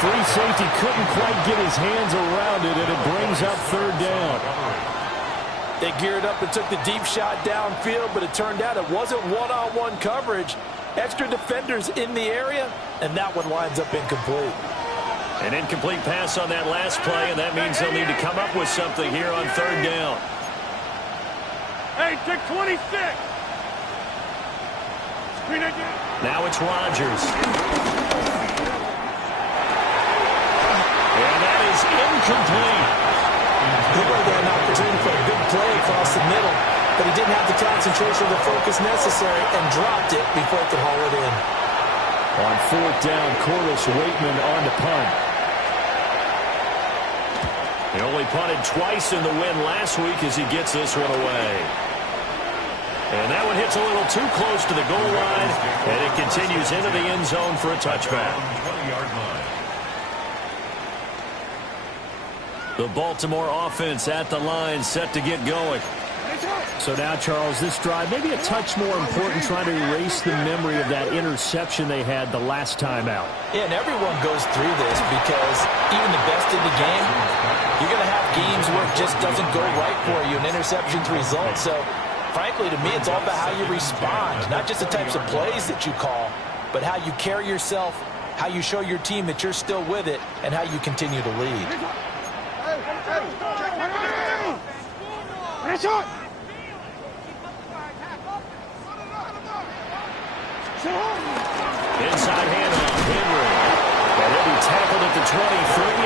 free safety couldn't quite get his hands around it, and it brings up third down. They geared up and took the deep shot downfield, but it turned out it wasn't one-on-one coverage. Extra defenders in the area, and that one winds up incomplete. An incomplete pass on that last play, and that means they'll need to come up with something here on third down. Hey, take 26. Screen again. Now it's Rodgers. And that is incomplete. He really got an opportunity for a big play across the middle, but he didn't have the concentration or the focus necessary and dropped it before he could haul it in. On fourth down, Corliss Waitman on the punt. He only punted twice in the win last week as he gets this one away. And that one hits a little too close to the goal line, and it continues into the end zone for a touchback. The Baltimore offense at the line, set to get going. So now, Charles, this drive maybe a touch more important, trying to erase the memory of that interception they had the last time out. Yeah, and everyone goes through this because even the best in the game, you're going to have games where it just doesn't go right for you, and interceptions result. So, frankly, to me, it's all about how you respond, not just the types of plays that you call, but how you carry yourself, how you show your team that you're still with it, and how you continue to lead. Inside handoff, Henry. And he'll be tackled at the 23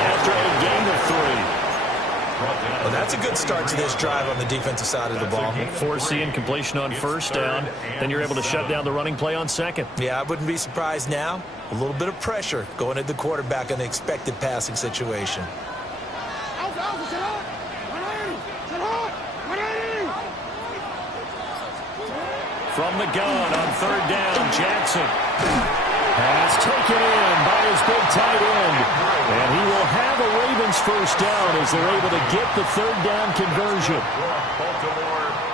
after a gain of 3. Well, that's a good start to this drive on the defensive side of the ball. Forcing completion on first down. Then you're able to shut down the running play on second. Yeah, I wouldn't be surprised now. A little bit of pressure going at the quarterback in the expected passing situation. From the gun on third down, Jackson. Pass taken in by his big tight end. And he will have a Ravens first down as they're able to get the third down conversion.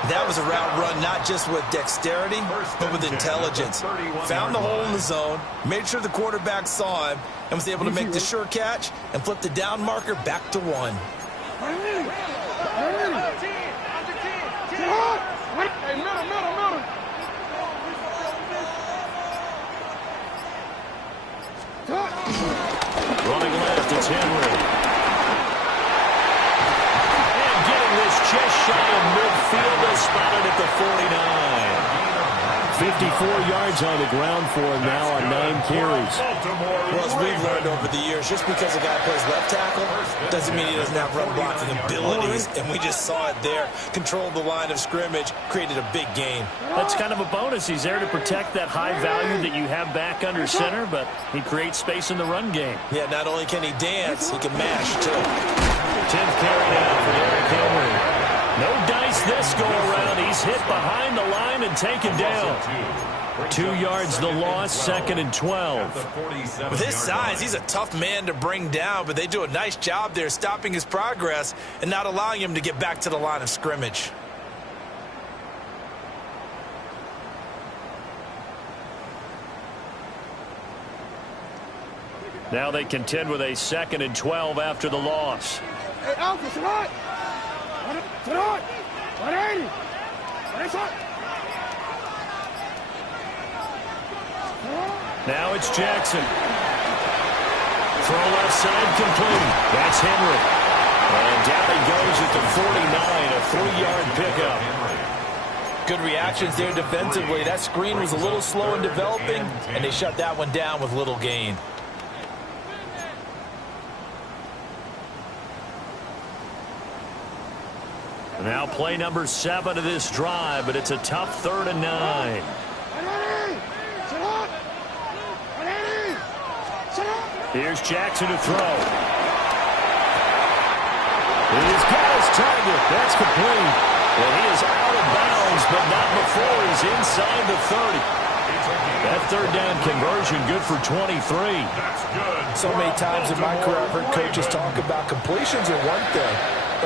That was a route run not just with dexterity, but with intelligence. Found the hole in the zone, made sure the quarterback saw him, and was able to make the sure catch and flip the down marker back to 1. Running left, it's Henry. And getting this just shy of midfield, they spotted at the 49. 54 yards on the ground for him now on 9 carries. Well, as we've learned over the years, just because a guy plays left tackle doesn't mean he doesn't have run blocking abilities, and we just saw it there. Controlled the line of scrimmage, created a big gain. That's kind of a bonus. He's there to protect that high value that you have back under center, but he creates space in the run game. Yeah, not only can he dance, he can mash, too. 10th carry now for Derrick Henry. No dice this go-around. He's hit behind the line and taken down. 2 yards the loss, 2nd and 12. With his size, he's a tough man to bring down, but they do a nice job there stopping his progress and not allowing him to get back to the line of scrimmage. Now they contend with a 2nd and 12 after the loss. Hey, Alpha, sit on. Sit on. 180. Now it's Jackson. Throw left side complete. That's Henry. And down he goes at the 49, a 3-yard pickup. Good reactions there defensively. That screen was a little slow in developing, and they shut that one down with little gain. Now play number 7 of this drive, but it's a tough 3rd and 9. Here's Jackson to throw. He's got his target. That's complete. Well, he is out of bounds, but not before he's inside the 30. That 3rd down conversion good for 23. So many times in my career, I've heard coaches talk about completions are one thing.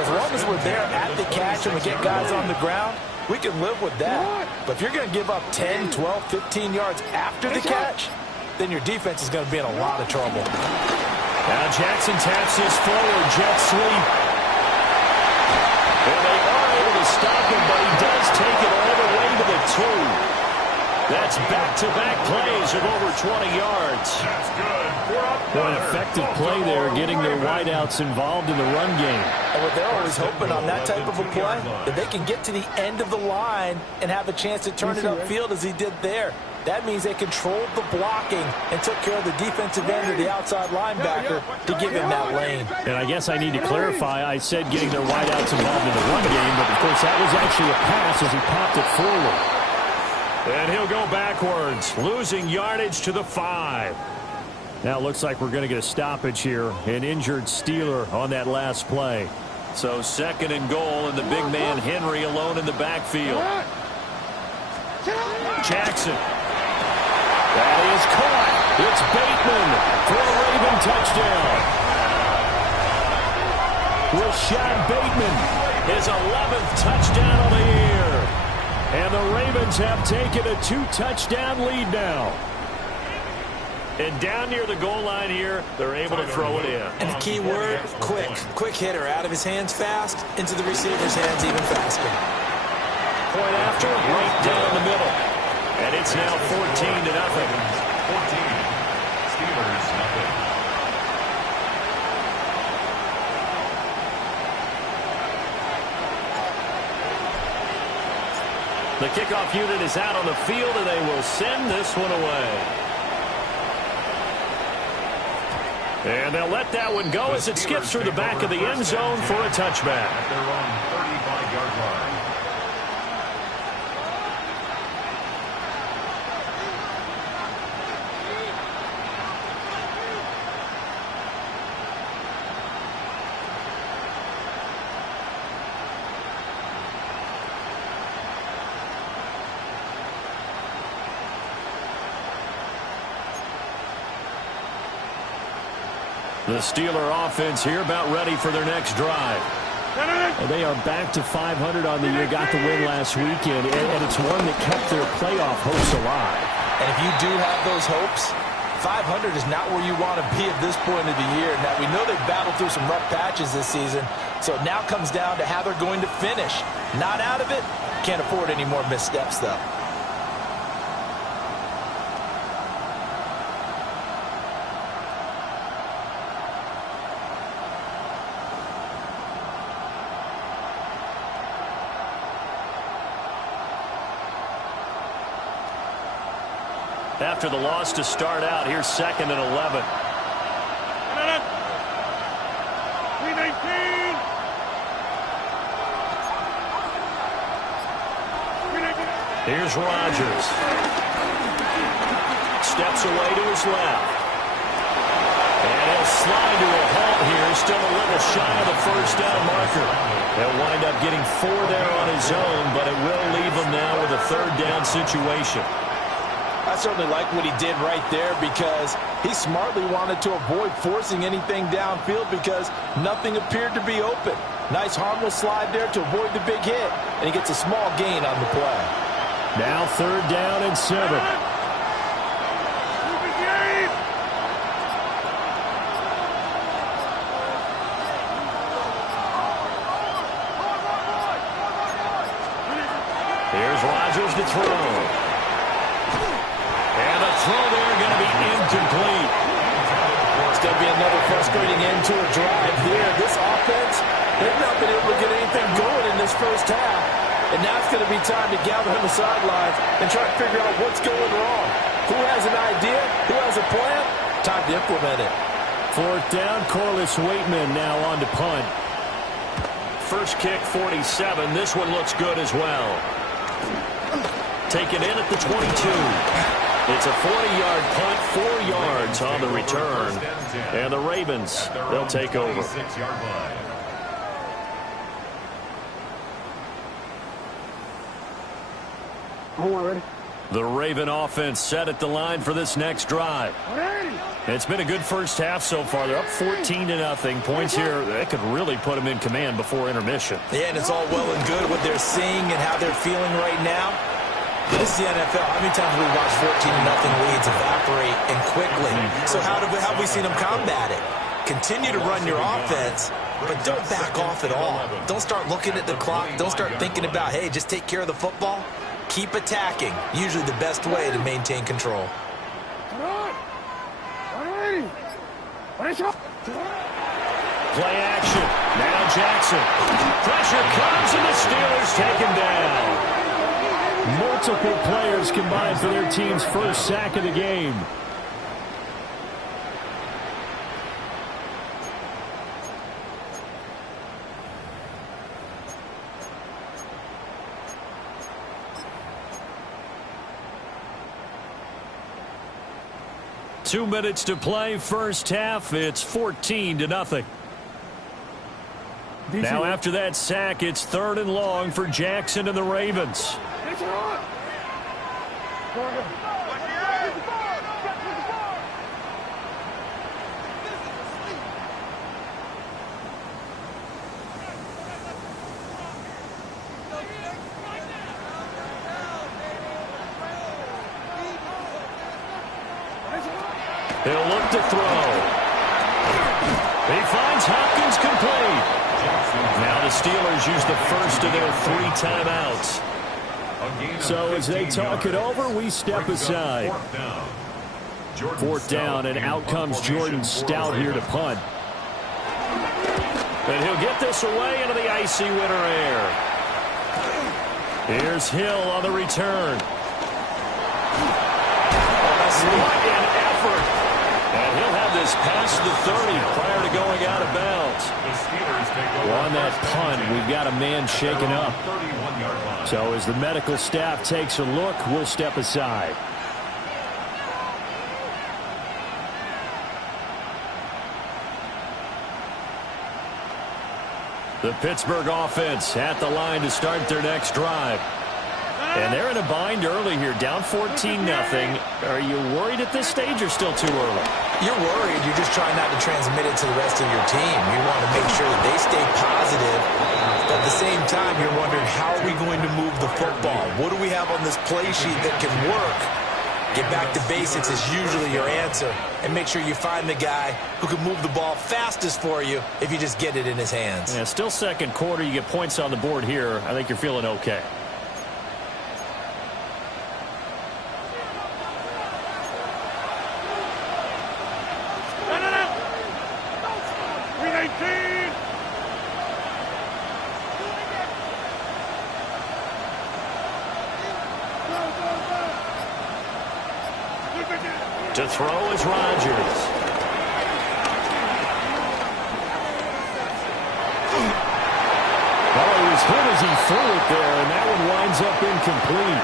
As long as we're there at the catch and we get guys on the ground, we can live with that. But if you're going to give up 10, 12, 15 yards after the catch, then your defense is going to be in a lot of trouble. Now Jackson taps this forward, jet sweep. And they are able to stop him, but he does take it all the way to the 2. That's back-to-back plays of over 20 yards. That's good. An effective play there, getting their wideouts involved in the run game. And what they're always hoping on that type of a play, that they can get to the end of the line and have a chance to turn it upfield as he did there. That means they controlled the blocking and took care of the defensive end or the outside linebacker to give him that lane. And I guess I need to clarify, I said getting their wideouts involved in the run game, but of course that was actually a pass as he popped it forward. And he'll go backwards, losing yardage to the 5. Now it looks like we're going to get a stoppage here. An injured Steeler on that last play. So 2nd and goal, and the big man Henry alone in the backfield. Jackson. That is caught. It's Bateman for a Raven touchdown. Rashad Bateman, his 11th touchdown of the year. And the Ravens have taken a 2-touchdown lead now. And down near the goal line here, they're able to throw it in. And the key word, quick. Quick hitter. Out of his hands fast, into the receiver's hands even faster. Point after, right down the middle. And it's now 14-0. 14. Steelers, nothing. The kickoff unit is out on the field, and they will send this one away. And they'll let that one go as it skips through the back of the end zone for a touchback. At their own 35-yard line. The Steeler offense here about ready for their next drive. And they are back to 500 on the year, got the win last weekend, and it's one that kept their playoff hopes alive. And if you do have those hopes, 500 is not where you want to be at this point of the year. Now, we know they've battled through some rough patches this season, so it now comes down to how they're going to finish. Not out of it, can't afford any more missteps, though. After the loss to start out, here's 2nd and 11. Here's Rodgers. Steps away to his left. And he'll slide to a halt here. Still a little shy of the first down marker. He'll wind up getting 4 there on his own, but it will leave him now with a 3rd down situation. I certainly like what he did right there because he smartly wanted to avoid forcing anything downfield because nothing appeared to be open. Nice harmless slide there to avoid the big hit, and he gets a small gain on the play. Now 3rd down and 7. Here's Rodgers to throw. And the throw there going to be incomplete. It's going to be another frustrating end to a drive here. This offense, they've not been able to get anything going in this first half. And now it's going to be time to gather on the sidelines and try to figure out what's going wrong. Who has an idea? Who has a plan? Time to implement it. 4th down, Corliss Waitman now on to punt. First kick, 47. This one looks good as well. Taken in at the 22. It's a 40-yard punt, 4 yards on the return. And the Ravens, they'll take over. The Raven offense set at the line for this next drive. It's been a good first half so far. They're up 14-0. Points here, that could really put them in command before intermission. Yeah, and it's all well and good what they're seeing and how they're feeling right now. This is the NFL. How many times have we watched 14-0 leads evaporate and quickly? So how have we seen them combat it? Continue to run your offense, but don't back off at all. Don't start looking at the clock. Don't start thinking about, hey, just take care of the football. Keep attacking. Usually the best way to maintain control. Play action. Now Jackson. Pressure comes, and the Steelers take him down. Multiple players combined for their team's first sack of the game. Two minutes to play, first half. It's 14-0. Now after that sack, it's 3rd and long for Jackson and the Ravens. He'll look to throw. He finds Hopkins complete. Now the Steelers use the first of their 3 timeouts. So as they talk it over, we step aside. 4th down, and out comes Jordan Stout here to punt. And he'll get this away into the icy winter air. Here's Hill on the return. What an effort. And he'll have this past the 30 prior to going out of bounds. On that punt, we've got a man shaken up. So as the medical staff takes a look, we'll step aside. The Pittsburgh offense at the line to start their next drive. And they're in a bind early here, down 14-0. Are you worried at this stage or still too early? You're worried. You're just trying not to transmit it to the rest of your team. You want to make sure that they stay positive. But at the same time, you're wondering, how are we going to move the football? What do we have on this play sheet that can work? Get back to basics is usually your answer. And make sure you find the guy who can move the ball fastest for you if you just get it in his hands. Yeah, still second quarter. You get points on the board here. I think you're feeling okay. To throw is Rodgers. Well, he was hit as he threw it there, and that one winds up incomplete.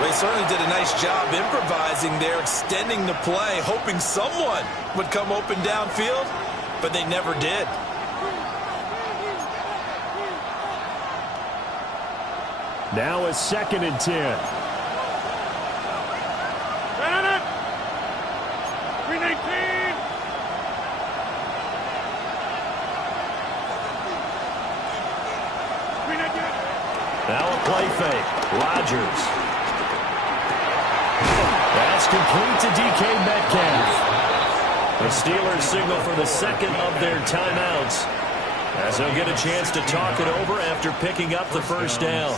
Well, he certainly did a nice job improvising there, extending the play, hoping someone would come open downfield, but they never did. Now a 2nd and 10. Now a play fake. Rodgers. That's complete to DK Metcalf. The Steelers signal for the 2nd of their timeouts, as they'll get a chance to talk it over after picking up the first down.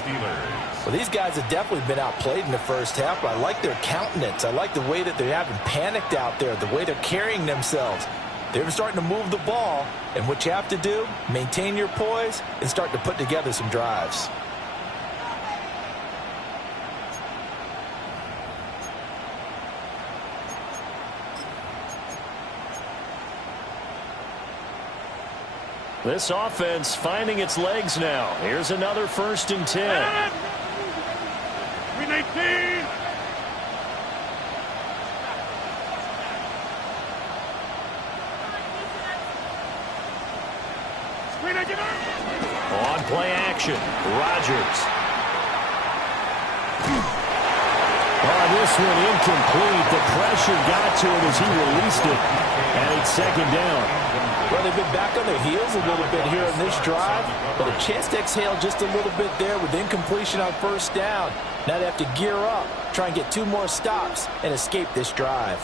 Well, these guys have definitely been outplayed in the first half, but I like their countenance. I like the way that they haven't panicked out there, the way they're carrying themselves. They're starting to move the ball, and what you have to do, maintain your poise and start to put together some drives. This offense finding its legs now. Here's another 1st and 10. On play action, Rodgers. Oh, this one incomplete. The pressure got to him as he released it. And it's 2nd down. Well, they've been back on their heels a little bit here in this drive, but a chance to exhale just a little bit there with incompletion on 1st down. Now they have to gear up, try and get 2 more stops, and escape this drive.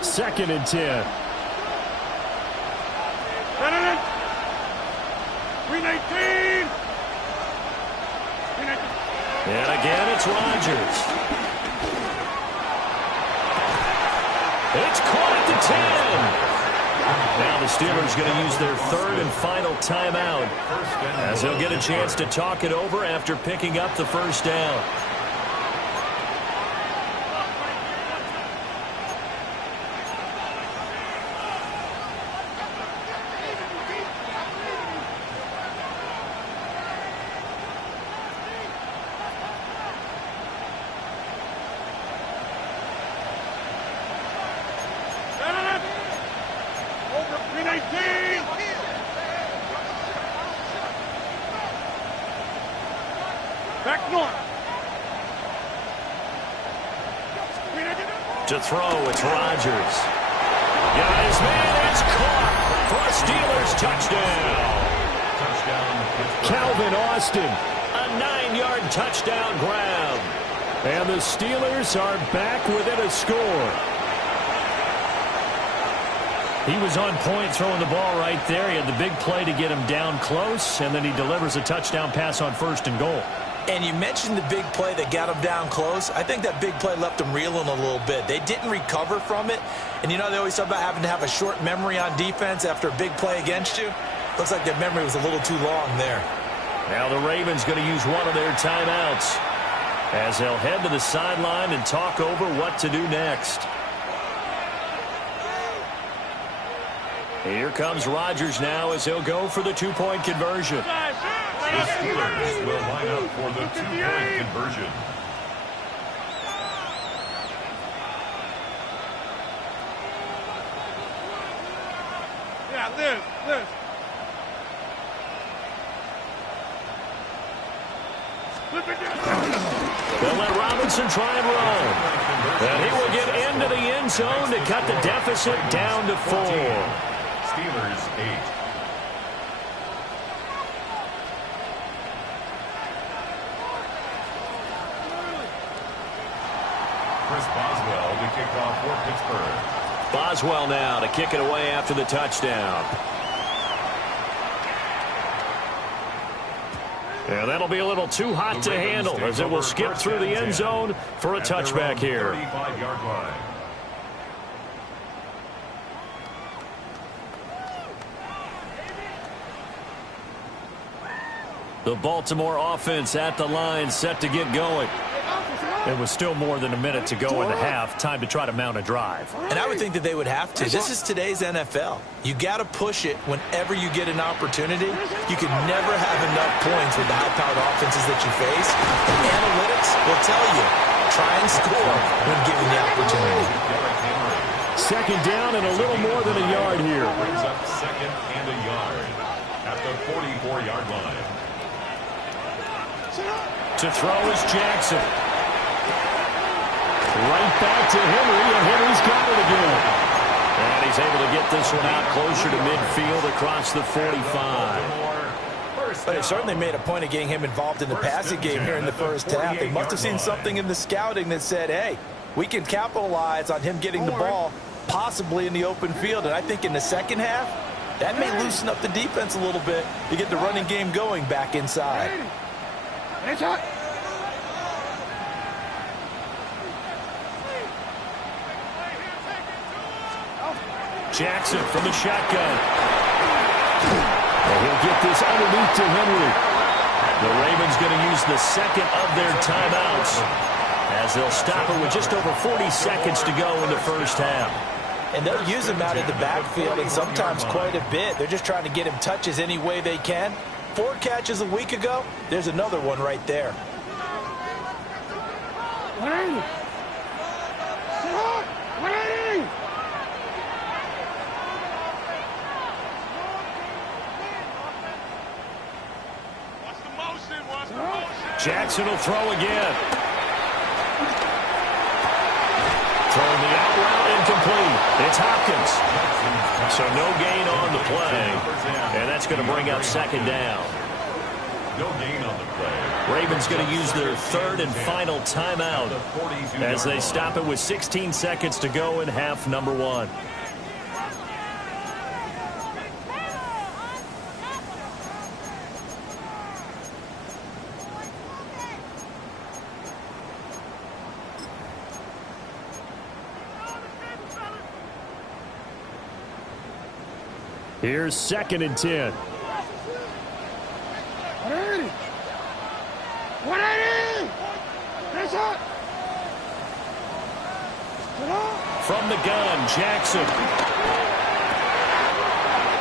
2nd and 10. 319. And again, it's Rodgers. It's caught at the 10. Now the Steelers going to use their third and final timeout as they'll get a chance to talk it over after picking up the first down. Back north. To throw, it's Rodgers. Got his man, it's caught for a Steelers touchdown. Calvin Austin, a 9-yard touchdown grab. And the Steelers are back within a score. He was on point throwing the ball right there. He had the big play to get him down close, and then he delivers a touchdown pass on 1st and goal. And you mentioned the big play that got him down close. I think that big play left him reeling a little bit. They didn't recover from it. And, you know, they always talk about having to have a short memory on defense after a big play against you. Looks like their memory was a little too long there. Now the Ravens going to use one of their timeouts as they'll head to the sideline and talk over what to do next. Here comes Rodgers now as he'll go for the 2-point conversion. The Steelers will line up for the 2-point conversion. Yeah, Liz. They'll let Robinson try and roll. And he will get into the end zone to cut the deficit down to 4. Steelers 8. Chris Boswell to kick off for Pittsburgh. Boswell now to kick it away after the touchdown. And that'll be a little too hot to handle as it will skip through the end zone for a touchback here. 35-yard line. The Baltimore offense at the line set to get going. It was still more than a minute to go in the half. Time to try to mount a drive. And I would think that they would have to. This is today's NFL. You got to push it whenever you get an opportunity. You can never have enough points with the high-powered offenses that you face. Analytics will tell you, try and score when given the opportunity. Second down and a little more than a yard here. Brings up second and a yard at the 44-yard line. To throw is Jackson. Right back to Henry, and Henry's got it again. And he's able to get this one out closer to midfield across the 45. But they certainly made a point of getting him involved in the passing game here in the first half. They must have seen something in the scouting that said, hey, we can capitalize on him getting the ball possibly in the open field. And I think in the second half, that may loosen up the defense a little bit to get the running game going back inside. It's hot. Jackson from the shotgun. And he'll get this underneath to Henry. The Ravens going to use the second of their timeouts as they'll stop it with just over 40 seconds to go in the first half. And they'll use him out of the backfield and sometimes quite a bit. They're just trying to get him touches any way they can. 4 catches a week ago. There's another one right there. 180. 180. Jackson will throw again. Throwing the out route incomplete. It's Hopkins. So no gain on the play. And that's going to bring up second down. No gain on the play. Ravens going to use their third and final timeout as they stop it with 16 seconds to go in half number 1. Here's 2nd and 10. 180. 180. Nice shot. From the gun, Jackson.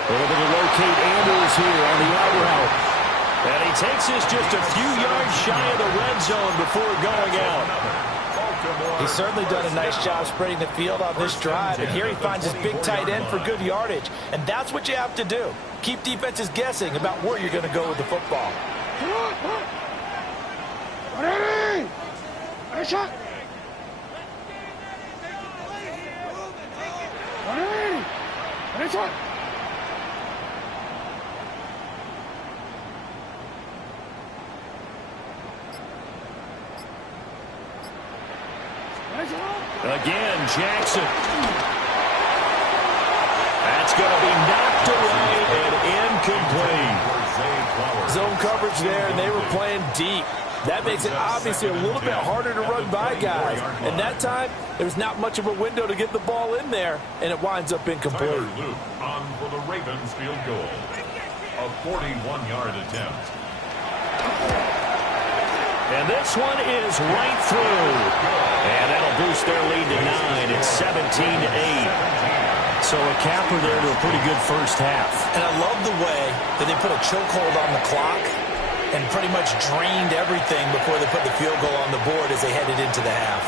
Able to locate Andrews here on the out route. And he takes this just a few yards shy of the red zone before going out. He's certainly done a nice job spreading the field on this drive, and here he finds his big tight end for good yardage. And that's what you have to do. Keep defenses guessing about where you're going to go with the football. 180. Nice shot. 180. Nice shot. Again, Jackson. That's going to be knocked away and incomplete. Zone coverage there, and they were playing deep. That makes it obviously a little bit harder to run by guys. And that time, there's not much of a window to get the ball in there, and it winds up incomplete. Luke on for the Ravens field goal. A 41-yard attempt. And this one is right through. And that'll boost their lead to 9. It's 17-8. So a capper there to a pretty good first half. And I love the way that they put a chokehold on the clock and pretty much drained everything before they put the field goal on the board as they headed into the half.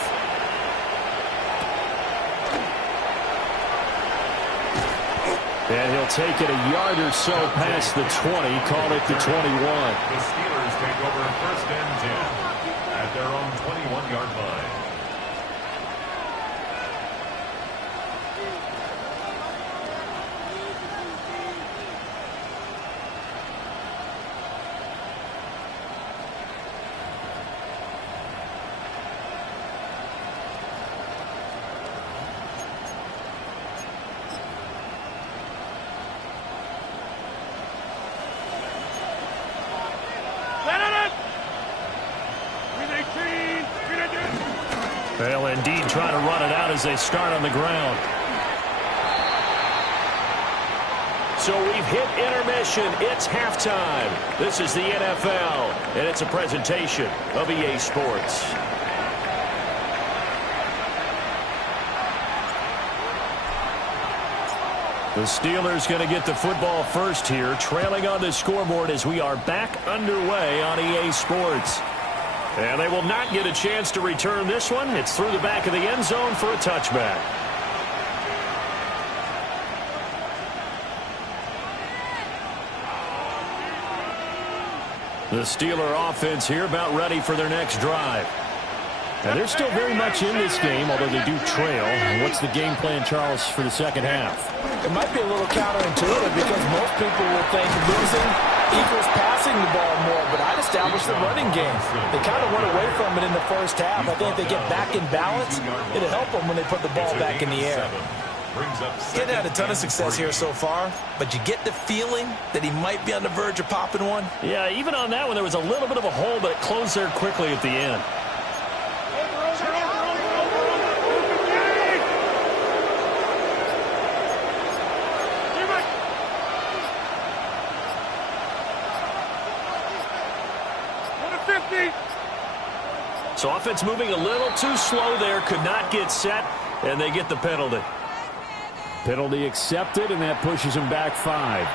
And he'll take it a yard or so past the 20, call it the 21. The Steelers take over 1st and 10 at their own 21-yard line. Well, indeed, trying to run it out as they start on the ground. So we've hit intermission. It's halftime. This is the NFL, and it's a presentation of EA Sports. The Steelers going to get the football first here, trailing on the scoreboard as we are back underway on EA Sports. And they will not get a chance to return this one. It's through the back of the end zone for a touchback. The Steeler offense here about ready for their next drive. And they're still very much in this game, although they do trail. What's the game plan, Charles, for the second half? It might be a little counterintuitive because most people will think losing equals passing the ball more, but I'd establish the running game. They kind of went away from it in the first half. I think if they get back in balance, it'll help them when they put the ball back in the air. Getting had a ton of success here so far, but you get the feeling that he might be on the verge of popping one. Yeah, even on that one, there was a little bit of a hole, but it closed there quickly at the end. So offense moving a little too slow there, could not get set, and they get the penalty. Penalty accepted, and that pushes him back 5.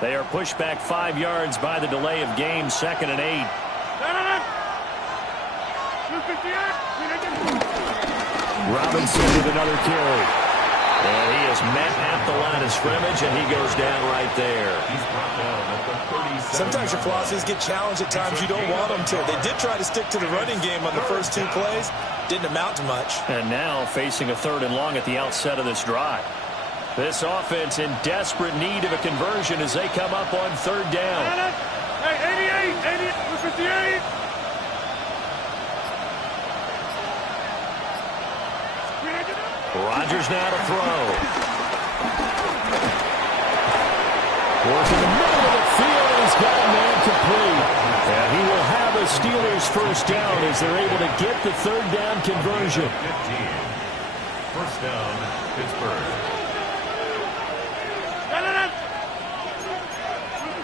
They are pushed back 5 yards by the delay of game, 2nd and 8. Robinson with another carry. And he is met at the line of scrimmage, and he goes down right there. He's brought down at the 37. Sometimes your flosses get challenged at times you don't want them to. They did try to stick to the running game on the first 2 plays. Didn't amount to much. And now facing a 3rd and long at the outset of this drive. This offense in desperate need of a conversion as they come up on 3rd down. Hey, 88, 58. Rodgers now to throw. Working the middle of the field, and he's got a man complete. And he will have a Steelers first down as they're able to get the third down conversion. 15. First down, Pittsburgh.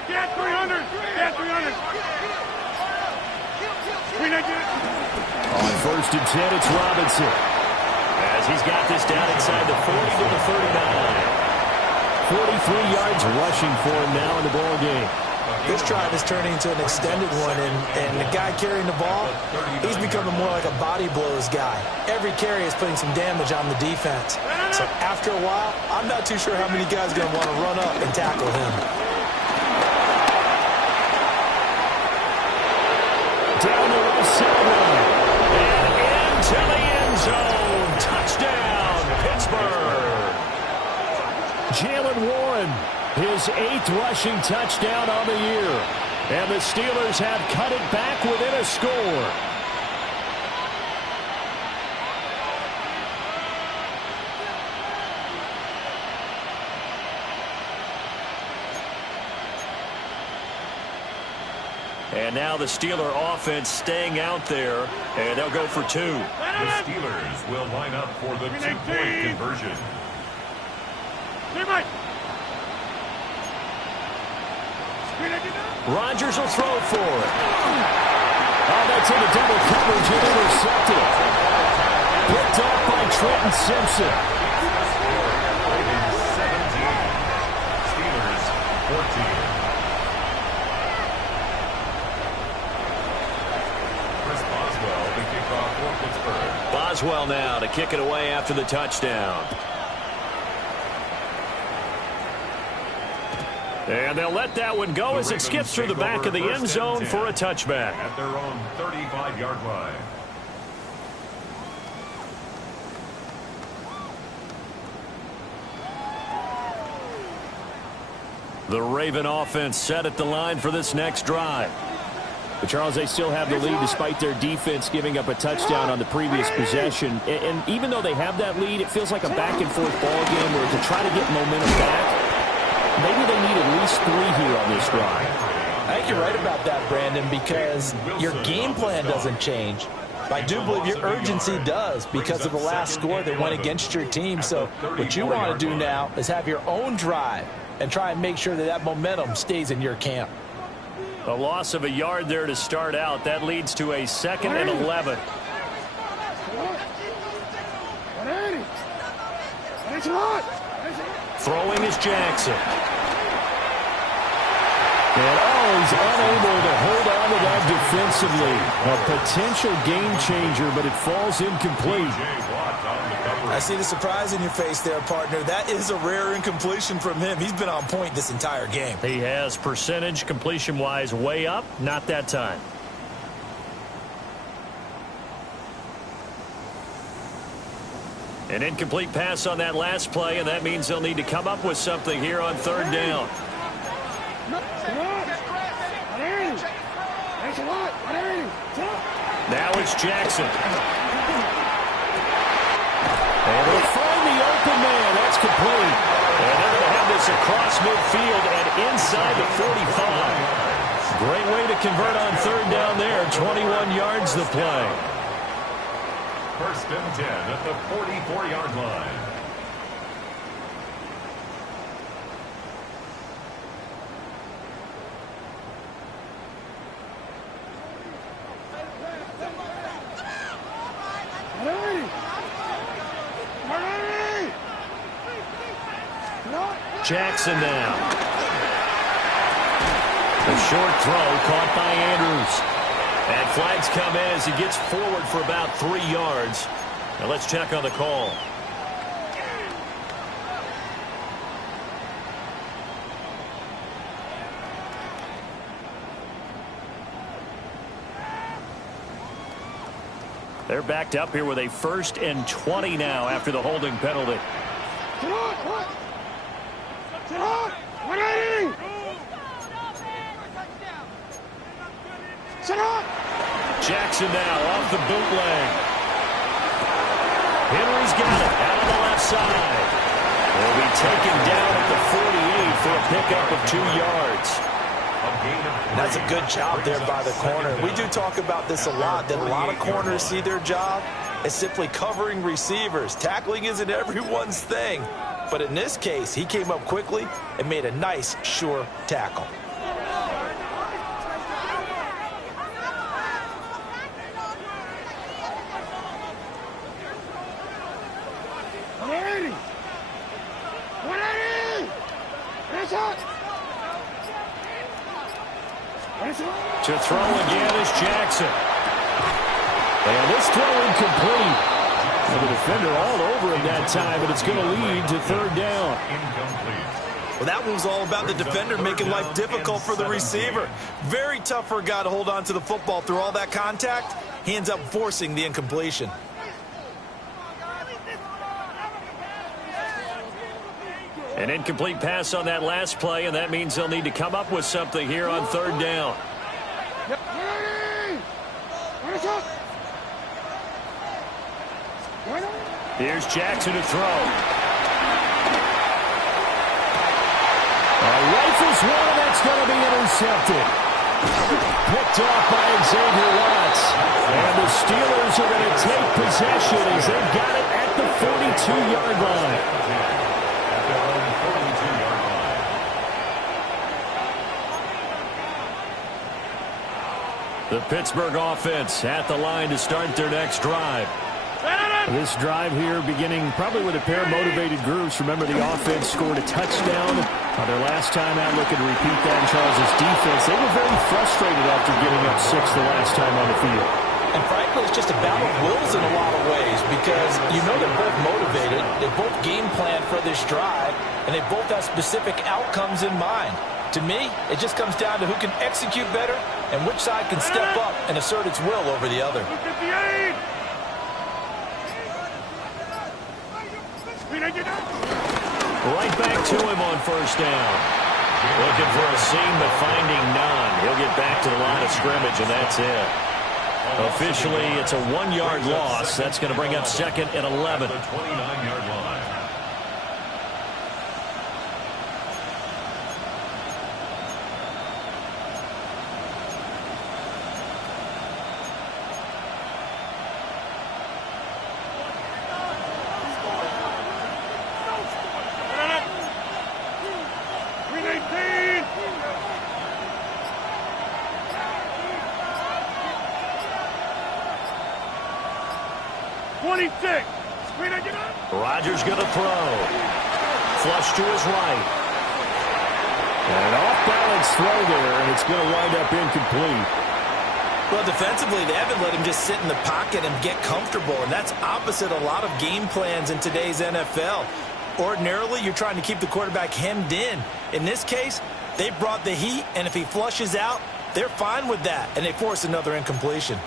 Get 300! Get 300! On first and 10, it's Robinson. As he's got this down inside the 40 to the 39. 43 yards rushing for him now in the ball game. This drive is turning into an extended one, and the guy carrying the ball, he's becoming more like a body blows guy. Every carry is putting some damage on the defense. So after a while, I'm not too sure how many guys are going to want to run up and tackle him. Down the left sideline. And into the end zone. Touchdown, Pittsburgh. Jalen Warren, his 8th rushing touchdown on the year. And the Steelers have cut it back within a score. And now the Steeler offense staying out there, and they'll go for 2. The Steelers will line up for the 2-point conversion. Rodgers will throw for it. Oh, that's into double coverage and intercepted. Picked up by Trenton Simpson. 17. Steelers 14. Boswell to kick off for Pittsburgh. Boswell now to kick it away after the touchdown. And they'll let that one go as it skips through the back of the end zone for a touchback. At their own 35-yard line. The Raven offense set at the line for this next drive. But Charles, they still have the lead despite their defense giving up a touchdown on the previous possession. And even though they have that lead, it feels like a back-and-forth ball game where to try to get momentum back, maybe they need at least 3 here on this drive. I think you're right about that, Brandon, because your game plan doesn't change. I do believe your urgency does because of the last score that went against your team. So what you want to do now is have your own drive and try and make sure that that momentum stays in your camp. A loss of a yard there to start out. That leads to a 2nd and 11. Throwing is Jackson. And he's unable to hold on to that defensively. A potential game changer, but it falls incomplete. I see the surprise in your face there, partner. That is a rare incompletion from him. He's been on point this entire game. He has percentage completion-wise way up. Not that time. An incomplete pass on that last play, and that means they'll need to come up with something here on 3rd down. Now it's Jackson. And they'll find the open man. That's complete. And they're going to have this across midfield and inside the 45. Great way to convert on 3rd down there. 21 yards the play. 1st and 10 at the 44-yard line. Jackson now. A short throw caught by Andrews. And flags come in as he gets forward for about 3 yards. Now let's check on the call. They're backed up here with a 1st and 20 now after the holding penalty. Jackson now off the bootleg. Henry's got it. Out down the left side. He'll be taken down at the 48 for a pickup of 2 yards. That's a good job there by the corner. We do talk about this a lot, that a lot of corners see their job as simply covering receivers. Tackling isn't everyone's thing. But in this case, he came up quickly and made a nice, sure tackle. To throw again is Jackson. And this throw incomplete. And the defender all over him that time, but it's going to lead to 3rd down. Well, that one was all about the defender making life difficult for the receiver. Very tough for a guy to hold on to the football through all that contact. He ends up forcing the incompletion. An incomplete pass on that last play, and that means they'll need to come up with something here on 3rd down. Here's Jackson to throw. Rifles one, and that's going to be intercepted. Picked off by Xavier Watts. And the Steelers are going to take possession as they've got it at the 42-yard line. The Pittsburgh offense at the line to start their next drive. This drive here beginning probably with a pair of motivated groups. Remember, the offense scored a touchdown their last time out. Looking to repeat that in Charles' defense. They were very frustrated after giving up 6 the last time on the field. And frankly, it's just a battle of wills in a lot of ways because you know they're both motivated. They both game plan for this drive, and they both have specific outcomes in mind. To me, it just comes down to who can execute better and which side can step up and assert its will over the other. Right back to him on 1st down. Looking for a seam, but finding none. He'll get back to the line of scrimmage, and that's it. Officially, it's a 1-yard loss. That's going to bring up 2nd and 11. The 29-yard line. Rodgers going to throw. Flush to his right. And an off-balance throw there, and it's going to wind up incomplete. Well, defensively, they haven't let him just sit in the pocket and get comfortable, and that's opposite a lot of game plans in today's NFL. Ordinarily, you're trying to keep the quarterback hemmed in. In this case, they brought the heat, and if he flushes out, they're fine with that, and they force another incompletion.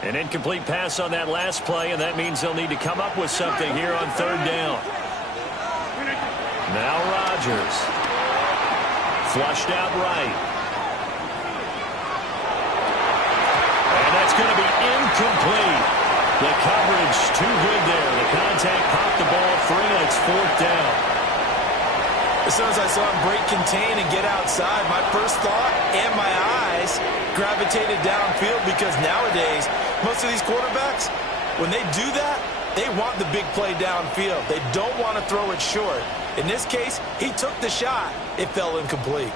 An incomplete pass on that last play, and that means they'll need to come up with something here on 3rd down. Now Rodgers. Flushed out right. And that's going to be incomplete. The coverage too good there. The contact popped the ball free, and it's 4th down. As soon as I saw him break contain and get outside, my first thought and my eyes gravitated downfield because nowadays, most of these quarterbacks, when they do that, they want the big play downfield. They don't want to throw it short. In this case, he took the shot. It fell incomplete.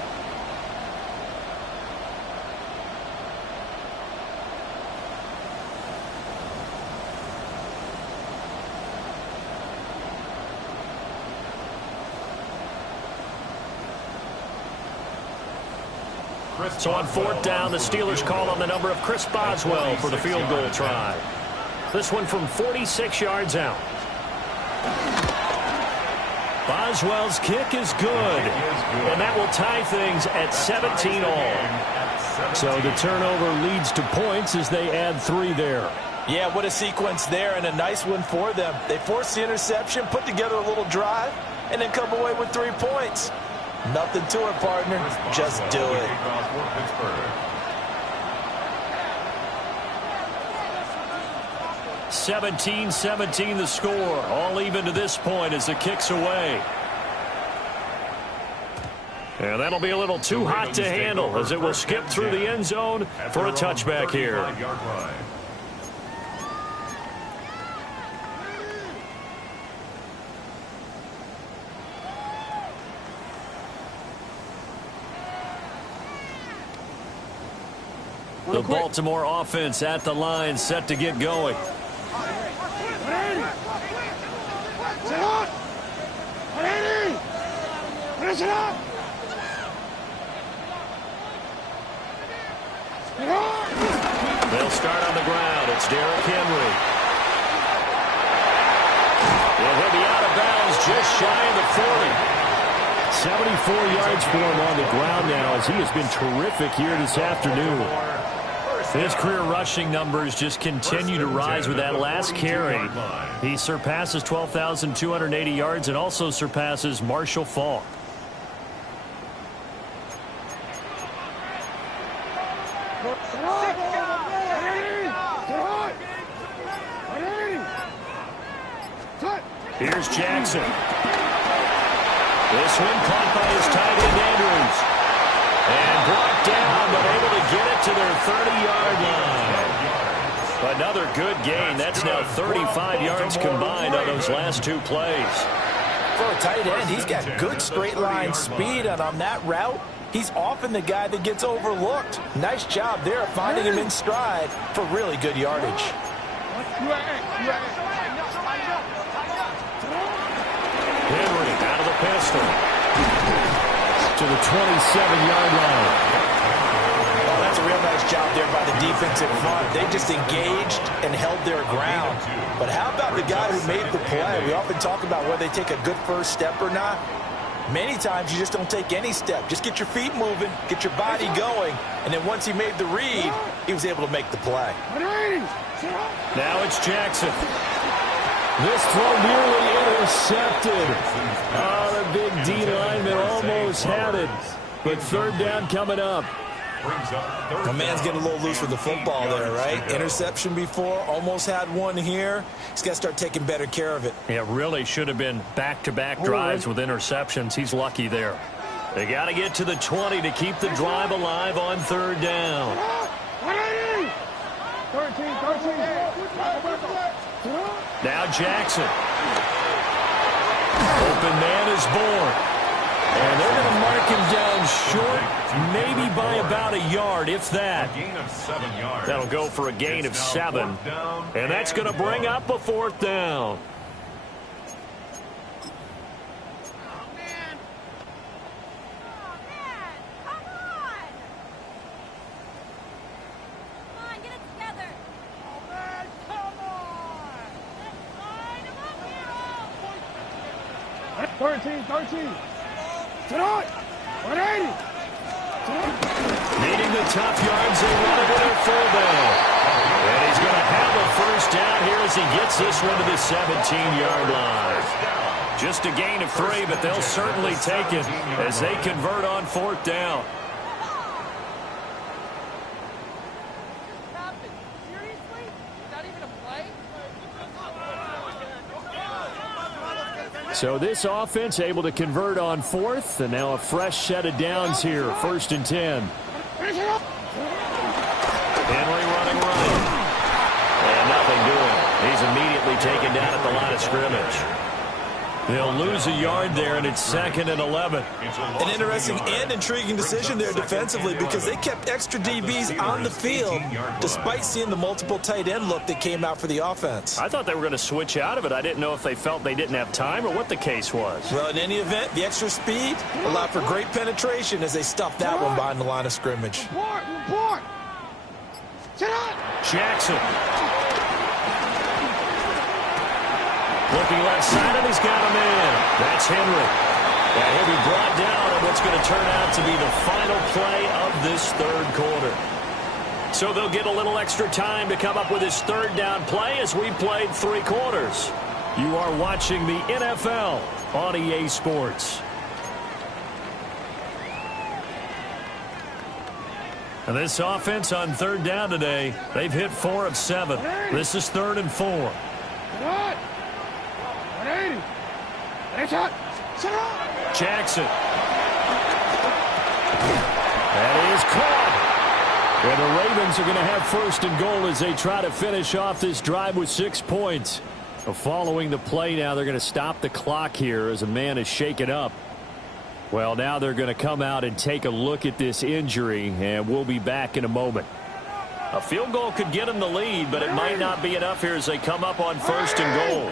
So on 4th down, the Steelers call on the number of Chris Boswell for the field goal try. This one from 46 yards out. Boswell's kick is good, and that will tie things at 17 all. So the turnover leads to points as they add 3 there. Yeah, what a sequence there, and a nice one for them. They force the interception, put together a little drive, and then come away with 3 points. Nothing to it, partner. Just do it. 17-17 the score. All even to this point as the kick's away. And that'll be a little too hot to handle as it will skip through the end zone for a touchback here. The Baltimore offense at the line, set to get going. They'll start on the ground. It's Derrick Henry. And he'll be out of bounds just shy of the 40. 74 yards for him on the ground now as he has been terrific here this afternoon. His career rushing numbers just continue to rise with that last carry. He surpasses 12,280 yards and also surpasses Marshall Faulk. Here's Jackson. This one caught by his tight end Andrews. And brought down, but able to get it to their 30-yard line. Another good gain. That's now 35 yards combined on those last two plays. For a tight end, he's got good straight line speed, and on that route, he's often the guy that gets overlooked. Nice job there of finding him in stride for really good yardage. Henry out of the pistol. To the 27-yard line. Oh, that's a real nice job there by the defensive front. They just engaged and held their ground. But how about the guy who made the play? We often talk about whether they take a good first step or not. Many times you just don't take any step. Just get your feet moving, get your body going, and then once he made the read, he was able to make the play. Now it's Jackson. This throw nearly intercepted. Oh, the big D lineman almost had it. But third down coming up. My man's getting a little loose with the football there, right? Interception before, almost had one here. He's got to start taking better care of it. It really should have been back-to-back drives with interceptions. He's lucky there. They got to get to the 20 to keep the drive alive on third down. 13. Now Jackson. Open man is born. And they're going to mark him down short, maybe by about a yard, if that. That'll go for a gain of 7. And that's going to bring up a fourth down. Needing the tough yards, they run it with a full down. And he's going to have a first down here as he gets this one to the 17-yard line. Just a gain of 3, but they'll certainly take it as they convert on fourth down. So this offense able to convert on fourth, and now a fresh set of downs here, 1st and 10. Henry running right. And nothing doing. He's immediately taken down at the line of scrimmage. They'll lose a yard there, and it's 2nd and 11. An interesting and intriguing decision there defensively because they kept extra DBs on the field despite seeing the multiple tight end look that came out for the offense. I thought they were going to switch out of it. I didn't know if they felt they didn't have time or what the case was. Well, in any event, the extra speed allowed for great penetration as they stuffed that one behind the line of scrimmage. Jackson. Looking left side, and he's got a man. That's Henry. And he'll be brought down on what's going to turn out to be the final play of this third quarter. So they'll get a little extra time to come up with his third down play as we played 3 quarters. You are watching the NFL on EA Sports. And this offense on third down today, they've hit 4 of 7. This is 3rd and 4. Jackson. That is caught. And the Ravens are going to have 1st and goal as they try to finish off this drive with 6 points. Following the play now, they're going to stop the clock here as a man is shaken up. Well, now they're going to come out and take a look at this injury, and we'll be back in a moment. A field goal could get them the lead, but it might not be enough here as they come up on 1st and goal.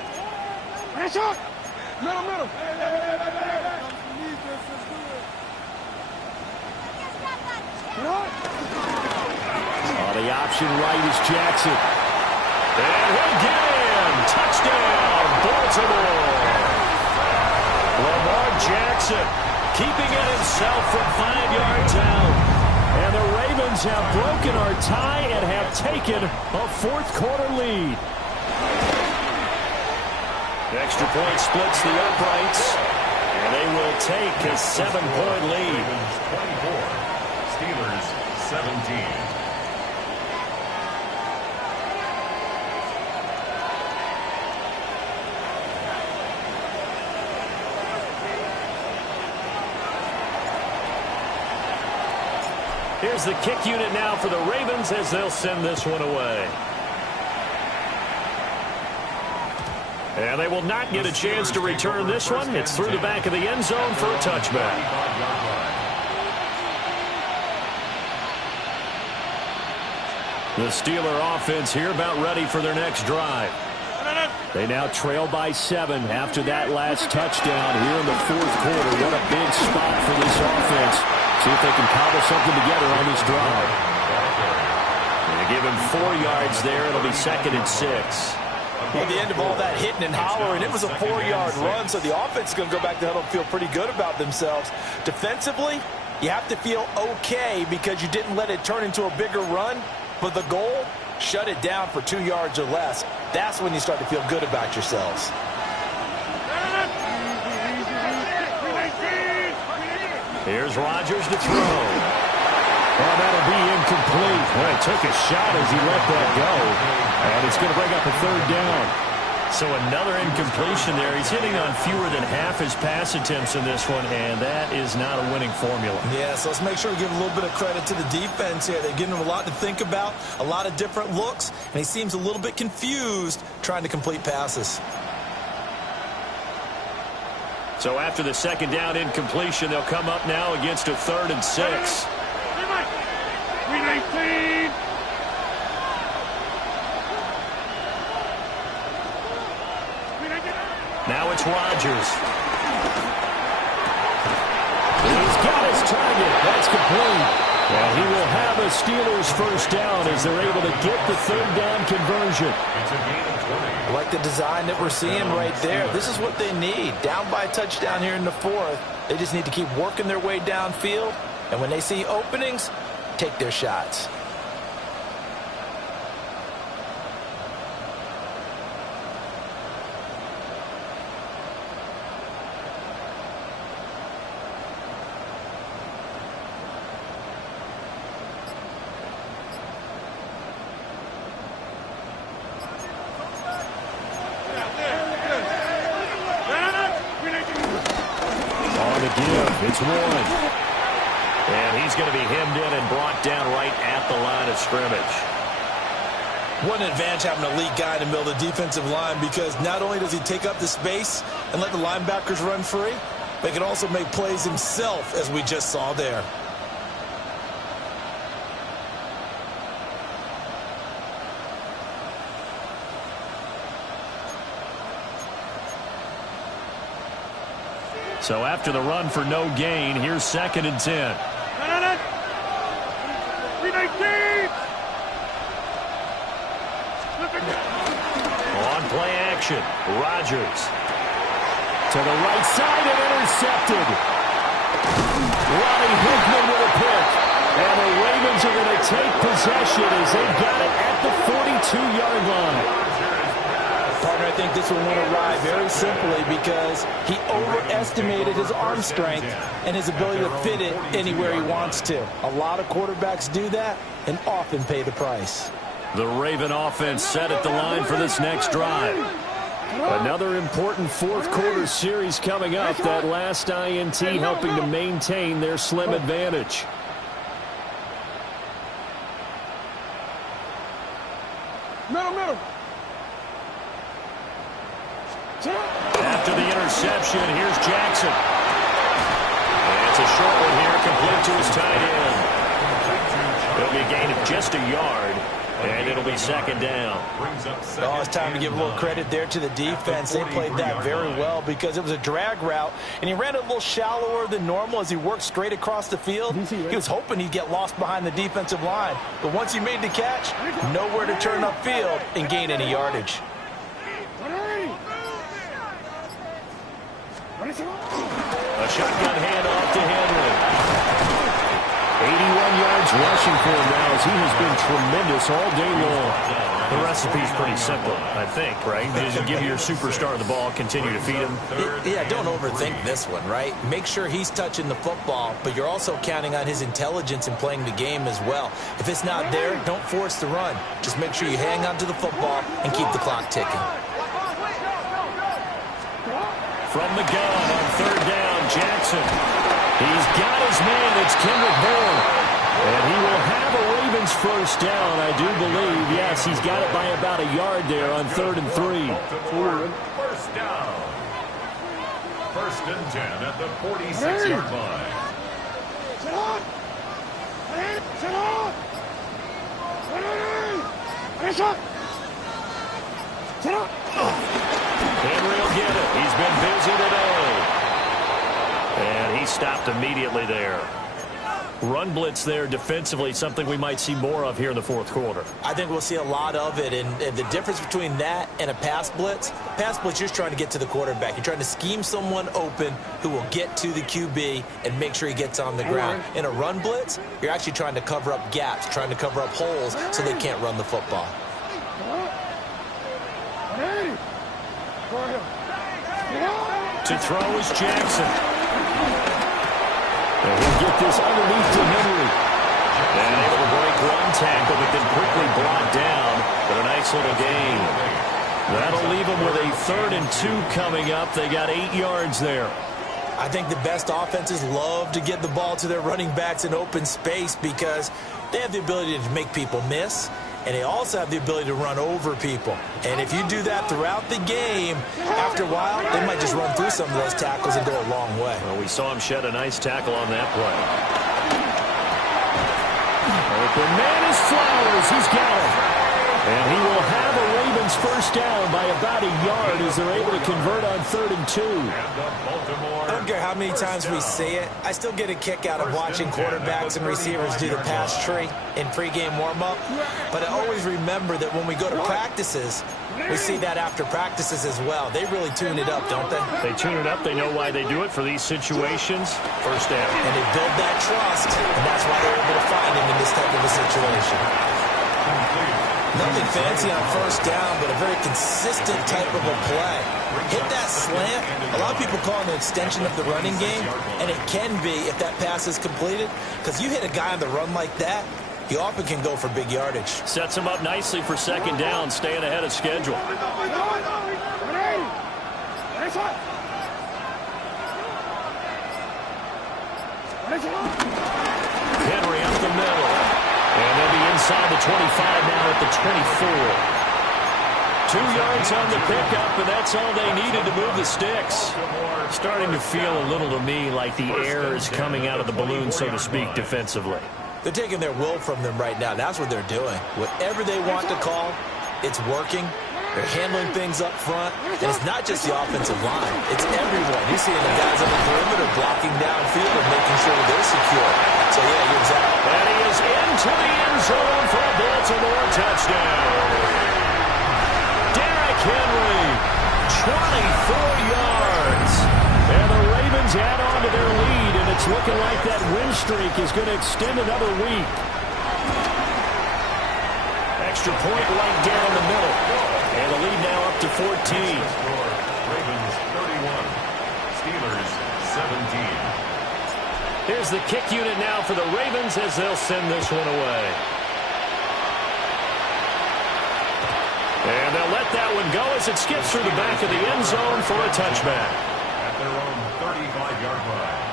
Middle. On the option right is Jackson. And he'll get in. Touchdown, Baltimore. Lamar Jackson keeping it himself from 5 yards out. And the Ravens have broken our tie and have taken a 4th quarter lead. The extra point splits the uprights, and they will take a 7-point lead. 24, Steelers 17. Here's the kick unit now for the Ravens as they'll send this one away. And they will not get a chance to return this one. It's through the back of the end zone for a touchback. The Steeler offense here about ready for their next drive. They now trail by 7 after that last touchdown here in the 4th quarter. What a big spot for this offense. See if they can cobble something together on this drive. They give him 4 yards there. It'll be 2nd and 6. At the end of all that hitting and hollering, it was a 4-yard run, so the offense is going to go back to huddle and feel pretty good about themselves. Defensively, you have to feel okay because you didn't let it turn into a bigger run, but the goal, shut it down for 2 yards or less. That's when you start to feel good about yourselves. Here's Rodgers to throw. Well, that'll be incomplete. Well, he took a shot as he let that go. And it's going to bring up a 3rd down. So another incompletion there. He's hitting on fewer than half his pass attempts in this one, and that is not a winning formula. Yeah, so let's make sure we give a little bit of credit to the defense here. They're giving him a lot to think about, a lot of different looks, and he seems a little bit confused trying to complete passes. So after the 2nd down incompletion, they'll come up now against a 3rd and 6. 319. Now it's Rodgers. He's got his target. That's complete. And he will have a Steelers 1st down as they're able to get the 3rd down conversion. It's a gain of 20. I like the design that we're seeing right there. This is what they need. Down by a touchdown here in the 4th. They just need to keep working their way downfield. And when they see openings, take their shots. It's Warren. And he's going to be hemmed in and brought down right at the line of scrimmage. What an advantage having an elite guy in the middle of the defensive line, because not only does he take up the space and let the linebackers run free, but he can also make plays himself, as we just saw there. So after the run for no gain, here's 2nd and 10. 319. On play action, Rodgers. To the right side and intercepted. Ronnie Hickman with a pick. And the Ravens are going to take possession as they got it at the 42-yard line. Partner, I think this one went awry very simply because he overestimated his arm strength and his ability to fit it anywhere he wants to. A lot of quarterbacks do that and often pay the price. The Raven offense set at the line for this next drive. Another important fourth quarter series coming up. That last INT helping to maintain their slim advantage. Middle. After the interception, here's Jackson. And it's a short one here, complete to his tight end. It'll be a gain of just a yard, and it'll be second down. Oh, it's time to give a little credit there to the defense. They played that very well because it was a drag route, and he ran it a little shallower than normal as he worked straight across the field. He was hoping he'd get lost behind the defensive line, but once he made the catch, nowhere to turn upfield and gain any yardage. A shotgun handoff to Henry. 81 yards rushing for him now as he has been tremendous all day long. The recipe's pretty simple, I think, right? Just give your superstar the ball, continue to feed him. Yeah, don't overthink this one, right? Make sure he's touching the football, but you're also counting on his intelligence in playing the game as well. If it's not there, don't force the run. Just make sure you hang on to the football and keep the clock ticking. From the gun on third down, Jackson. He's got his man. It's Kendrick Bourne. And he will have a Ravens first down, I do believe. Yes, he's got it by about a yard there on 3rd and 3. First down. 1st and 10 at the 46-yard line. Sit on! Sit on! Finish up! Sit up! Henry will get it. He's been busy today. And he stopped immediately there. Run blitz there defensively, something we might see more of here in the fourth quarter. I think we'll see a lot of it, and the difference between that and a pass blitz, you're just trying to get to the quarterback. You're trying to scheme someone open who will get to the QB and make sure he gets on the ground. In a run blitz, you're actually trying to cover up gaps, trying to cover up holes so they can't run the football. To throw is Jackson. And he'll get this underneath to Henry. And able to break one tackle, but then quickly brought down. But a nice little gain. That'll leave them with a 3rd and 2 coming up. They got 8 yards there. I think the best offenses love to get the ball to their running backs in open space because they have the ability to make people miss, and they also have the ability to run over people. And if you do that throughout the game, after a while, they might just run through some of those tackles and go a long way. Well, we saw him shed a nice tackle on that play. Open man is Flowers. He's got it. And he will have a Ravens first down by about a yard as they're able to convert on 3rd and 2. I don't care how many times we see it. I still get a kick out of watching quarterbacks and receivers do the pass tree in pregame warm-up. But I always remember that when we go to practices, we see that after practices as well. They really tune it up, don't they? They tune it up. They know why they do it for these situations. First down. And they build that trust, and that's why they're able to find him in this type of a situation. Nothing fancy on first down, but a very consistent type of a play. Hit that slant. A lot of people call it an extension of the running game, and it can be if that pass is completed, because you hit a guy on the run like that, he often can go for big yardage. Sets him up nicely for second down, staying ahead of schedule. Henry up the middle. And they'll be inside the 25 now at the 24. 2 yards on the pickup, and that's all they needed to move the sticks. Starting to feel a little to me like the air is coming out of the balloon, so to speak, defensively. They're taking their will from them right now. That's what they're doing. Whatever they want to call, it's working. They're handling things up front, and it's not just the offensive line. It's everyone. You're seeing the guys on the perimeter blocking downfield and making sure they're secure. So, yeah, you're exactly. And he is into the end zone for a Baltimore touchdown. Derrick Henry, 24 yards. And the Ravens add on to their lead, and it's looking like that win streak is going to extend another week. Extra point right down the middle. And the lead now up to 14. Ravens 31, Steelers 17. Here's the kick unit now for the Ravens as they'll send this one away. And they'll let that one go as it skips through the back of the end zone for a touchback. At their own 35-yard line.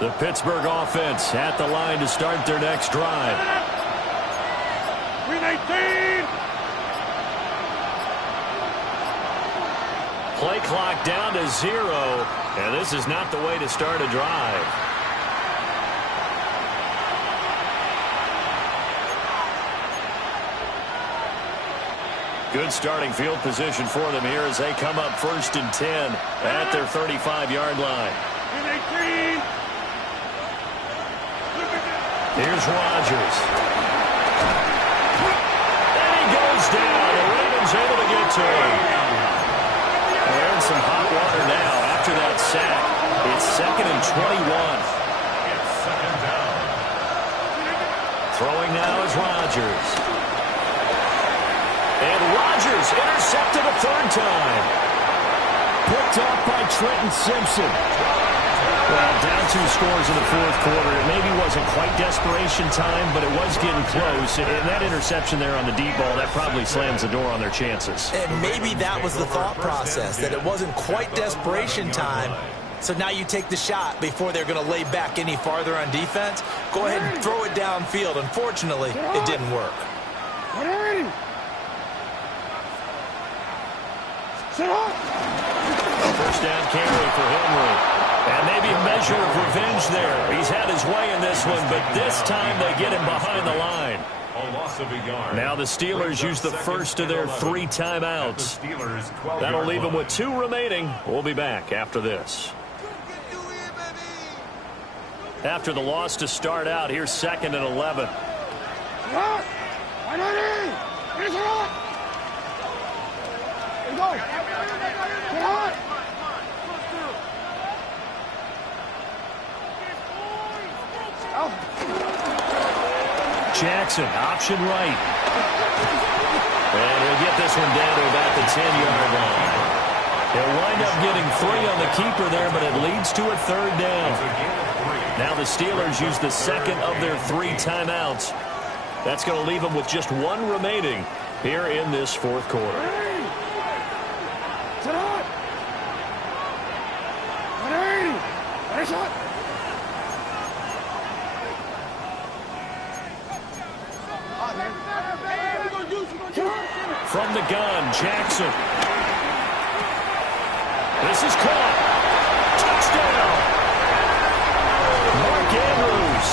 The Pittsburgh offense at the line to start their next drive. Green 18. Play clock down to 0, and this is not the way to start a drive. Good starting field position for them here as they come up 1st and 10 at their 35-yard line. Green 18. Here's Rodgers. And he goes down. The Ravens able to get to him. They're in some hot water now after that sack. It's 2nd and 21. It's 2nd down. Throwing now is Rodgers. And Rodgers intercepted a 3rd time. Picked off by Trenton Simpson. Well, down 2 scores in the 4th quarter. It maybe wasn't quite desperation time, but it was getting close. And that interception there on the deep ball, that probably slams the door on their chances. And maybe that was the thought process, that it wasn't quite desperation time. So now you take the shot before they're going to lay back any farther on defense. Go ahead and throw it downfield. Unfortunately, it didn't work. First down carry for Henry. And maybe a measure of revenge there. He's had his way in this one, but this time they get him behind the line. A loss of a yard. Now the Steelers use the first of their 3 timeouts. That'll leave them with 2 remaining. We'll be back after this. After the loss to start out, here's 2nd and 11. Jackson, option right. And he'll get this one down to about the 10-yard line. He'll wind up getting 3 on the keeper there, but it leads to a 3rd down. Now the Steelers use the 2nd of their 3 timeouts. That's going to leave them with just 1 remaining here in this 4th quarter. From the gun, Jackson. This is caught. Touchdown. Mark Andrews,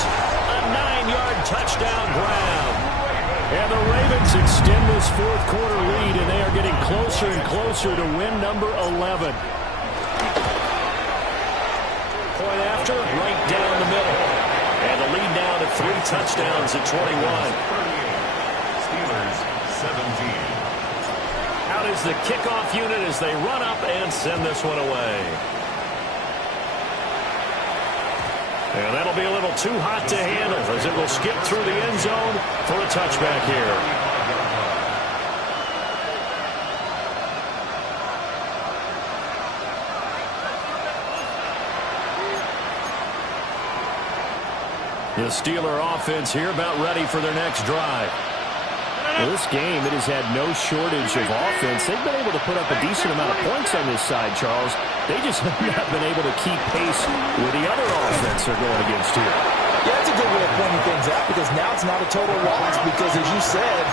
a 9-yard touchdown grab. And the Ravens extend this 4th quarter lead, and they are getting closer and closer to win number 11. Point after, right down the middle. And the lead now to 3 touchdowns at 21. Steelers 17. Out is the kickoff unit as they run up and send this one away. And that'll be a little too hot to handle as it will skip through the end zone for a touchback here. The Steeler offense here about ready for their next drive. Well, this game, it has had no shortage of offense. They've been able to put up a decent amount of points on this side, Charles. They just have not been able to keep pace with the other offense they're going against here. Yeah, that's a good way of pointing things out because now it's not a total loss because, as you said,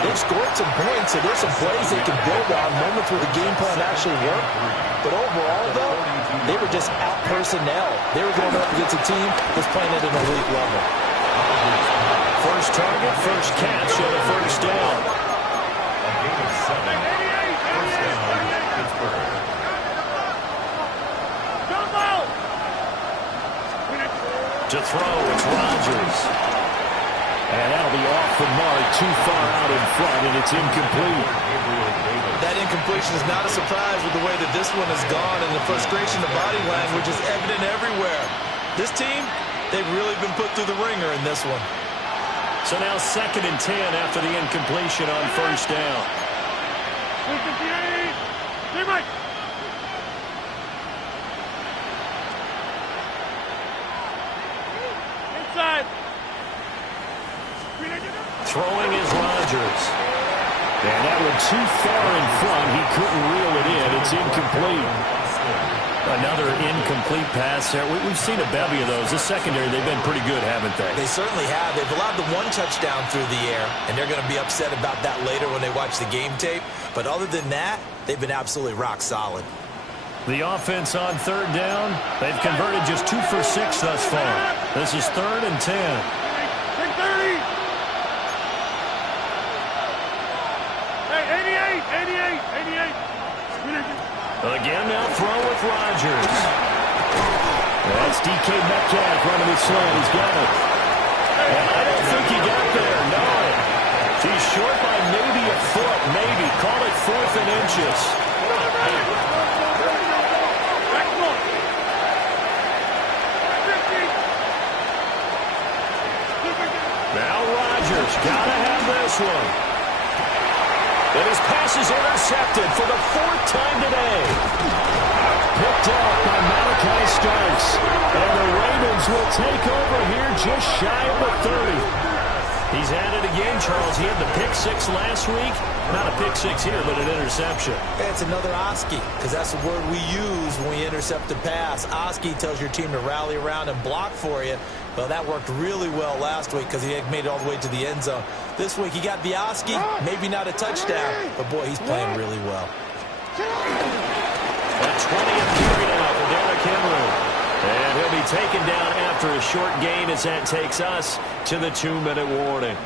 they've scored some points, so there's some plays they can build on, moments where the game plan actually worked. But overall, though, they were just out-personnel. They were going up against a team that's playing at an elite level. First target, first catch, and a first down. A gain of 7. To throw, it's Rodgers. And that'll be off the mark, too far out in front, and it's incomplete. That incompletion is not a surprise with the way that this one has gone, and the frustration of body language is evident everywhere. This team, they've really been put through the ringer in this one. So now 2nd and 10 after the incompletion on first down. Inside. Throwing is Rodgers. And that one too far in front. He couldn't reel it in. It's incomplete. Another incomplete pass there. We've seen a bevy of those. This secondary, they've been pretty good, haven't they? They certainly have. They've allowed the 1 touchdown through the air, and they're going to be upset about that later when they watch the game tape. But other than that, they've been absolutely rock solid. The offense on 3rd down, they've converted just 2 for 6 thus far. This is 3rd and 10. 30. Hey, 88. Again, now throw with Rodgers. That's DK Metcalf running the slant. He's got it. And I don't think he got there, no. He's short by maybe a foot, maybe. Call it 4th and inches. Now Rodgers, gotta have this one. And his pass is intercepted for the 4th time today. Picked up by Malachi Starks. And the Ravens will take over here just shy of the 30. He's had it again, Charles. He had the pick 6 last week. Not a pick 6 here, but an interception. It's another Oski, because that's the word we use when we intercept a pass. Oski tells your team to rally around and block for you. Well, that worked really well last week because he had made it all the way to the end zone. This week he got the Oski, maybe not a touchdown, but boy, he's playing really well. A 20th carry now for Derrick Henry. And he'll be taken down after a short gain as that takes us to the 2-minute warning.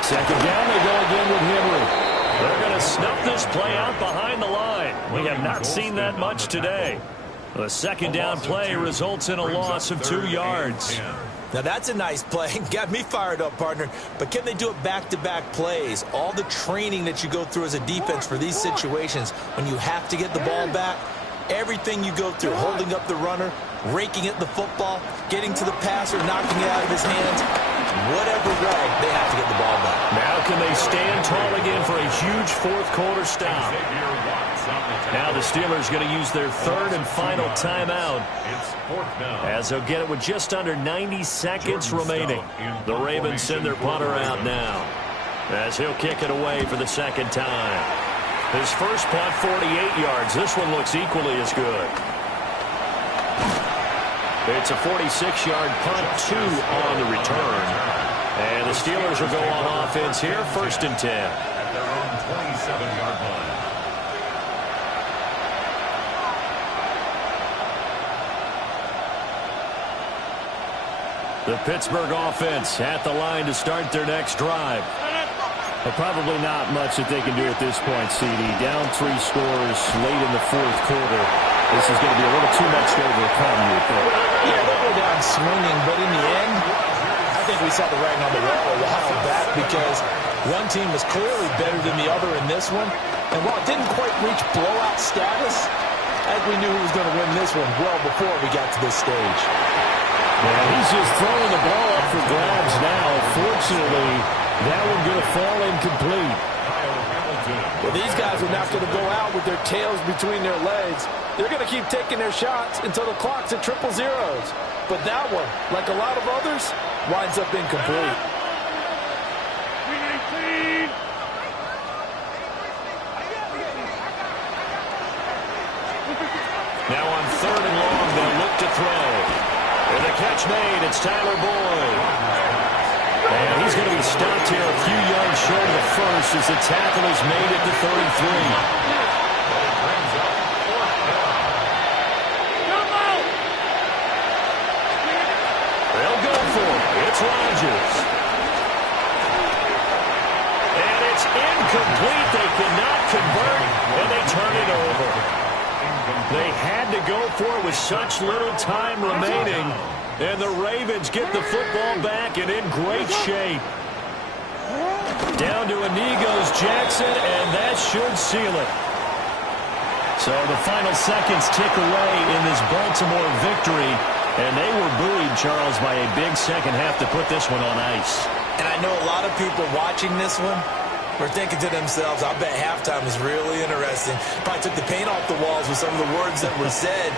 Second down, they go again with Henry. They're going to snuff this play out behind the line. We have not seen that much today. The 2nd down play results in a loss of 2 yards. Now that's a nice play. Got me fired up, partner. But can they do it back-to-back plays? All the training that you go through as a defense for these situations, when you have to get the ball back, everything you go through, holding up the runner, raking at the football, getting to the passer, knocking it out of his hands, whatever way, they have to get the ball back. Now can they stand tall again for a huge 4th quarter stop? Now the Steelers going to use their 3rd and final timeout as they'll get it with just under 90 seconds remaining. The Ravens send their punter out now as he'll kick it away for the 2nd time. His first punt, 48 yards. This one looks equally as good. It's a 46-yard punt, 2 on the return. And the Steelers will go on offense here, 1st and 10. At their own 27-yard line. The Pittsburgh offense at the line to start their next drive. But probably not much that they can do at this point, CD. Down 3 scores late in the 4th quarter. This is going to be a little too much to overcome, you would think. Yeah, they'll go down swinging, but in the end, I think we saw the writing on the wall a while back because one team was clearly better than the other in this one. And while it didn't quite reach blowout status, I think we knew who was going to win this one well before we got to this stage. Yeah, he's just throwing the ball up for grabs now. Fortunately, that one going to fall incomplete. Well, these guys are not going to go out with their tails between their legs. They're going to keep taking their shots until the clock's at 000. But that one, like a lot of others, winds up incomplete. Now on 3rd and long, they'll look to throw. And the catch made, it's Tyler Boyd. And he's going to be stopped here a few yards short of the first as the tackle is made at the 33. They'll go for it. It's Rodgers. go for it with such little time remaining. And the Ravens get the football back and in great shape. Down to Inigo's Jackson, and that should seal it. So the final seconds tick away in this Baltimore victory. And they were buoyed, Charles, by a big second half to put this one on ice. And I know a lot of people watching this one were thinking to themselves, I bet halftime was really interesting. Probably took the paint off the walls with some of the words that were said.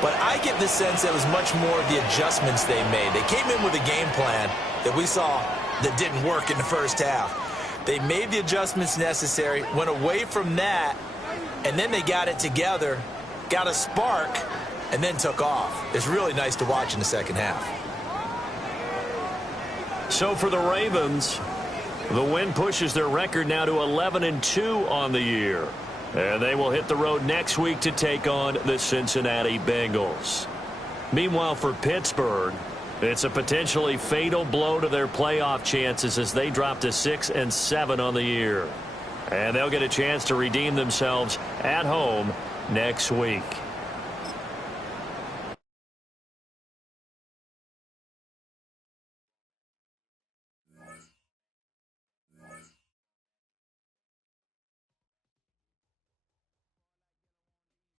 But I get the sense that it was much more of the adjustments they made. They came in with a game plan that we saw that didn't work in the first half. They made the adjustments necessary, went away from that, and then they got it together, got a spark, and then took off. It's really nice to watch in the second half. So for the Ravens, the win pushes their record now to 11-2 on the year. And they will hit the road next week to take on the Cincinnati Bengals. Meanwhile, for Pittsburgh, it's a potentially fatal blow to their playoff chances as they drop to 6-7 on the year. And they'll get a chance to redeem themselves at home next week.